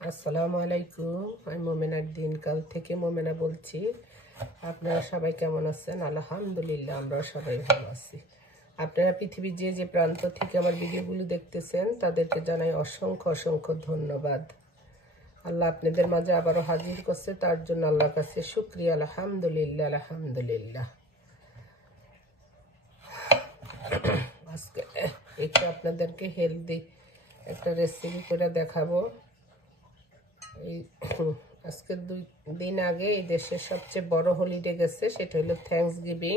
আসসালামু আলাইকুম। আমি মোমেনার দিনকাল থেকে মোমেনা বলছি। আপনারা সবাই কেমন আছেন? আলহামদুলিল্লাহ, আমরা সবাই ভালো আছি। আপনারা পৃথিবীর যে যে প্রান্ত থেকে আমার ভিডিওগুলো দেখতেছেন তাদেরকে জানাই অসংখ্য অসংখ্য ধন্যবাদ। আল্লাহ আপনাদের মাঝে আবারও হাজির করছে, তার জন্য আল্লাহর কাছে শুকরিয়া। আলহামদুলিল্লাহ আলহামদুলিল্লাহ। আজকে একটু আপনাদেরকে হেলদি একটা রেসিপি করে দেখাবো। এই আজকে 2 দিন আগে এই দেশের সবচেয়ে বড় হলিডে গেছে, সেটা হলো থ্যাঙ্কসগিভিং।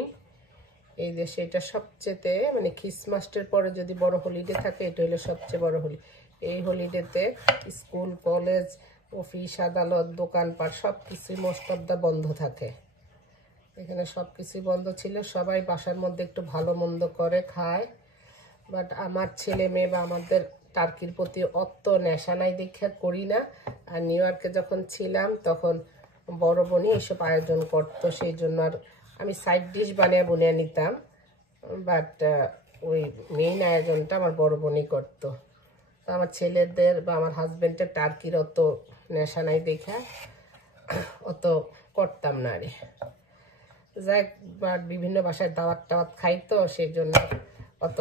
এই দেশে এটা সবচেয়ে মানে খ্রিসমাসের পরে যদি বড় হলিডে থাকে এটা হলো সবচেয়ে বড় হলিডে। এই হলিডেতে স্কুল, কলেজ, অফিস, আদালত, দোকানপাট সব কিছুই মোস্ট অফ দ্য বন্ধ থাকে। এখানে সব কিছুই বন্ধ ছিল, সবাই বাসার মধ্যে একটু ভালো মন্দ করে খায়। বাট আমার ছেলে মেয়ে বা আমাদের টার্কির প্রতি অত নেশা নাই দেখে করি না। আর নিউ ইয়র্কে যখন ছিলাম তখন বড় বোনই এইসব আয়োজন করতো, সেই জন্য আর আমি সাইড ডিশ বানিয়ে নিতাম। বাট ওই মেইন আয়োজনটা আমার বড় বোনই করতো। তো আমার ছেলেদের বা আমার হাজব্যান্ডের টার্কির অত নেশা নাই দেখে অত করতাম না রে। যাই বাট বিভিন্ন বাসায় দাওয়াত টাওয়াত খাই, তো সেই জন্য অত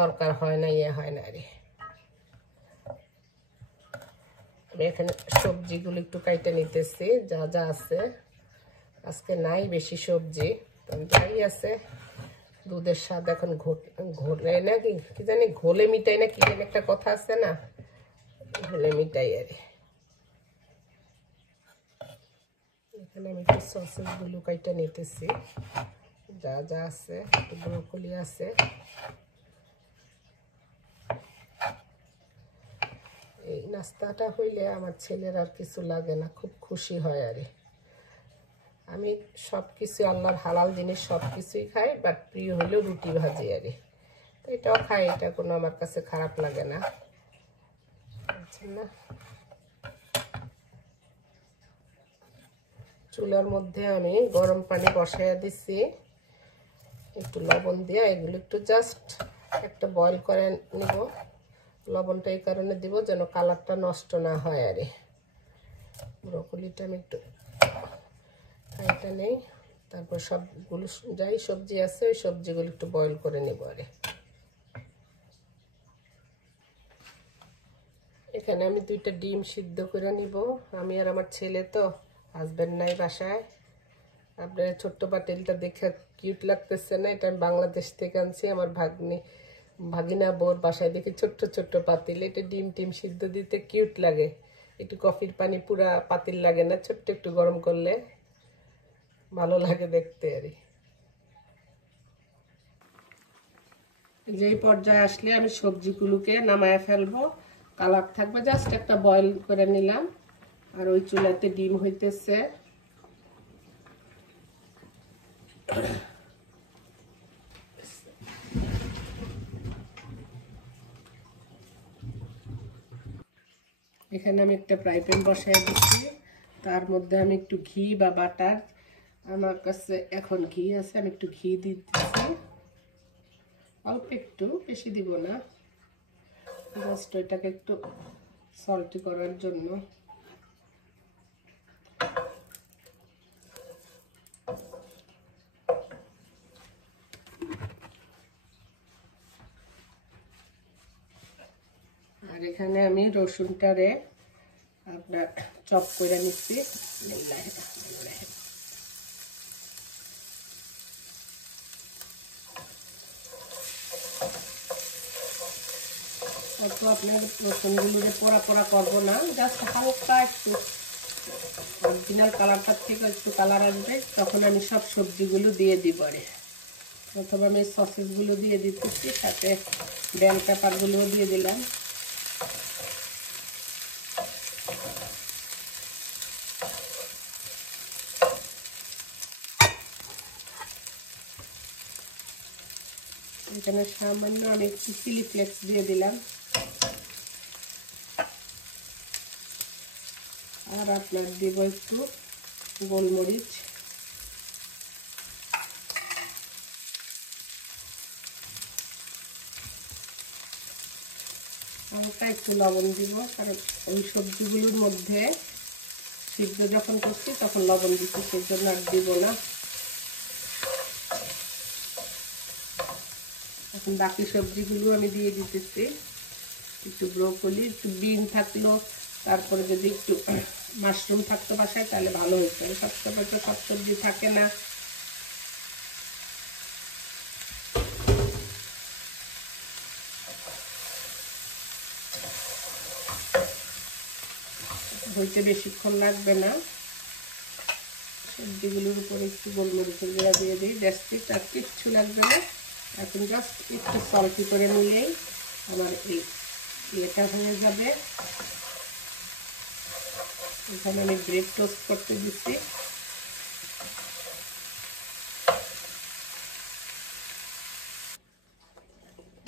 দরকার হয় না, হয় না রে। আমি এখানে সবজিগুলো একটু কাইটে নিতেছি, যা যা আছে। আজকে নাই বেশি সবজি, যাই আছে। দুধের স্বাদ এখন ঘোলে না, কি জানি ঘোলে মিটাই না, কি জানি একটা কথা আছে না, ঘোলে মিটাই আর। এখানে আমি একটু সসেসগুলো কাইটে নিতেছি, যা যা আছে। একটু ব্রোকলি আছে। এই নাস্তাটা হইলে আমার ছেলের আর কিছু লাগে না, খুব খুশি হয় আর। আমি সব কিছু আল্লাহর হালাল জিনিস সব কিছুই খাই, বাট প্রিয় হলেও রুটি ভাজি আর। তো এটাও খাই, এটা কোনো আমার কাছে খারাপ লাগে না, বুঝছেন না। চুলার মধ্যে আমি গরম পানি বসাইয়া দিচ্ছি, একটু লবণ দিয়ে এগুলো একটু জাস্ট একটা বয়েল করে নিব। লবণটা এই কারণে দিব যেন কালারটা নষ্ট না হয় আর। ব্রোকলিটা আমি একটু খাইটা নেই, তারপর সবগুলো যাই সবজি আছে ওই সবজিগুলো একটু বয়েল করে নেব আর। এখানে আমি 2টা ডিম সিদ্ধ করে নিব। আমি আর আমার ছেলে, তো হাজব্যান্ড নাই বাসায়। আপনার ছোট্ট পাতিলটা দেখে কিউট লাগতেছে না? এটা আমি বাংলাদেশ থেকে আনছি, আমার ভাগিনা বোর বাসায় দেখি ছোট্ট ছোট্ট পাতিল। এটা ডিম টিম সিদ্ধ দিতে কিউট লাগে, একটু কফির পানি পুরা পাতিল লাগে না, ছোট্ট একটু গরম করলে ভালো লাগে দেখতে আর। যেই পর্যায়ে আসলে আমি সবজিগুলোকে নামায় ফেলবো, কালার থাকবে, জাস্ট একটা বয়েল করে নিলাম। আর ওই চুলাতে ডিম হইতেছে। এখানে আমি একটা ফ্রাই প্যান বসাই দিচ্ছি, তার মধ্যে আমি একটু ঘি বা বাটার, আমার কাছে এখন ঘি আছে, আমি একটু ঘি দিচ্ছি, অল্প একটু, বেশি দিব না, জাস্ট ওইটাকে একটু সল্টি করার জন্য। আর এখানে আমি রসুনটারে আপনার চপ করে নিচ্ছি। অত আপনার রসুনগুলো পোড়া পোড়া করবো না, জাস্ট হালকা একটু অরিজিনাল কালারটার থেকে একটু কালার আসবে, তখন আমি সব সবজিগুলো দিয়ে দিব। প্রথমে আমি সসেসগুলো দিয়ে দিতেছি, সাথে বেল পেপারগুলোও দিয়ে দিলাম। এখানে সামান্য আমি একটু চিলি ফ্লেক্স দিয়ে দিলাম। আর আপনার দিব একটু গোলমরিচ। আর হালকা একটু লবণ দিব, কারণ ওই সবজিগুলোর মধ্যে সিদ্ধ যখন করছি তখন লবণ দিচ্ছি, সেই জন্য আর দিব না। এখন বাকি সবজিগুলো আমি দিয়ে দিতেছি। একটু ব্রোকলি, একটু বিন থাকলো, তারপরে যদি একটু মাশরুম থাকতো বাসায় তাহলে ভালো হতো। সবসময় তো সব সবজি থাকে না। হইতে বেশিক্ষণ লাগবে না। সবজিগুলোর উপরে একটু গোলমরিচের গুঁড়া দিয়ে দিই, জাস্ট আর কিচ্ছু লাগবে না। এখন জাস্ট একটু সল্টি করে নিলেই আমার এই ইয়েটা হয়ে যাবে। এখানে আমি ব্রেড টোস্ট করতে দিচ্ছি।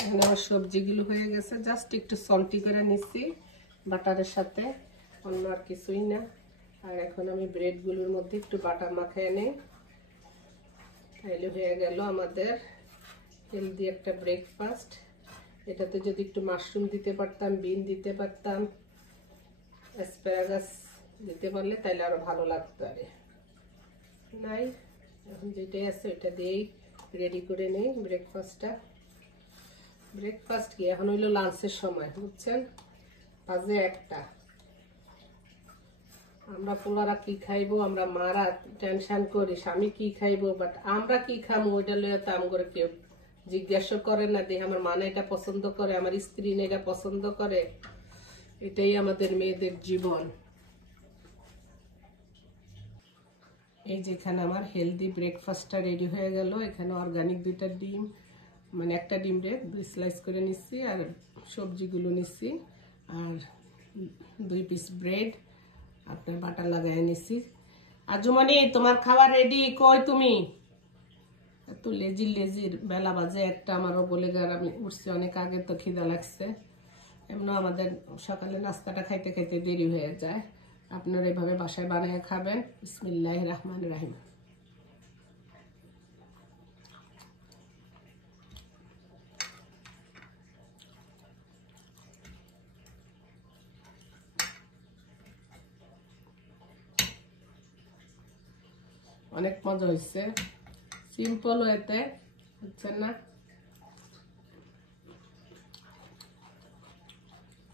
এখানে আমার সবজিগুলো হয়ে গেছে, জাস্ট একটু সল্টি করে নিচ্ছি বাটারের সাথে, অন্য আর কিছুই না। আর এখন আমি ব্রেডগুলোর মধ্যে একটু বাটার মাখিয়ে নিই, তাহলে হয়ে গেল আমাদের হেলদি একটা ব্রেকফাস্ট। এটাতে যদি একটু মাশরুম দিতে পারতাম, বিন দিতে পারতাম, অ্যাসপারাগাস দিতে পারলে তাহলে আরো ভালো লাগতো। আরে নাই, এখন যেটাই আছে ওইটা দিয়েই রেডি করে নিই ব্রেকফাস্টটা। ব্রেকফাস্ট কি, এখন হইলো লাঞ্চের সময়, বুঝছেন, বাজে 1টা। আমরা পোলারা কি খাইবো, আমরা মারা টেনশন করি স্বামী কি খাইবো, বাট আমরা কি খাবো ওইটা লইয়া তো আমার কেউ জিজ্ঞাসা করে না। দেখি আমার মা এটা পছন্দ করে, আমার স্ত্রী এটা পছন্দ করে, এটাই আমাদের মেয়েদের জীবন। এই যেখানে আমার হেলদি ব্রেকফাস্টটা রেডি হয়ে গেল। এখানে অর্গানিক 2টা ডিম, মানে একটা ডিম রে 2 স্লাইস করে নিচ্ছি, আর সবজিগুলো নিচ্ছি, আর 2 পিস ব্রেড আপনার বাটার লাগাই নিচ্ছি। আজুমনি তোমার খাবার রেডি, কই তুমি? এত লেজির বেলা বাজে 1টা, আমারও বলে গেল আমি উঠছি অনেক আগে, তো খিদা লাগছে। এমন আমাদের সকালে নাস্তাটা খাইতে খাইতে দেরি হয়ে যায়। আপনারা এভাবে বাসায় বানিয়ে খাবেন। বিসমিল্লাহির রহমানির রহিম। অনেক মজা হয়েছে, সিম্পল ওয়েতে, বুঝছেন না,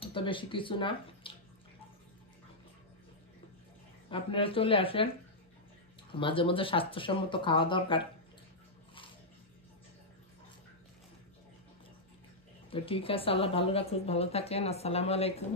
অত বেশি কিছু না। আপনারা চলে আসেন, মাঝে মাঝে স্বাস্থ্যসম্মত খাওয়া দরকার। তো ঠিক আছে, আল্লাহ ভালো রাখুন, ভালো থাকেন। আসসালামু আলাইকুম।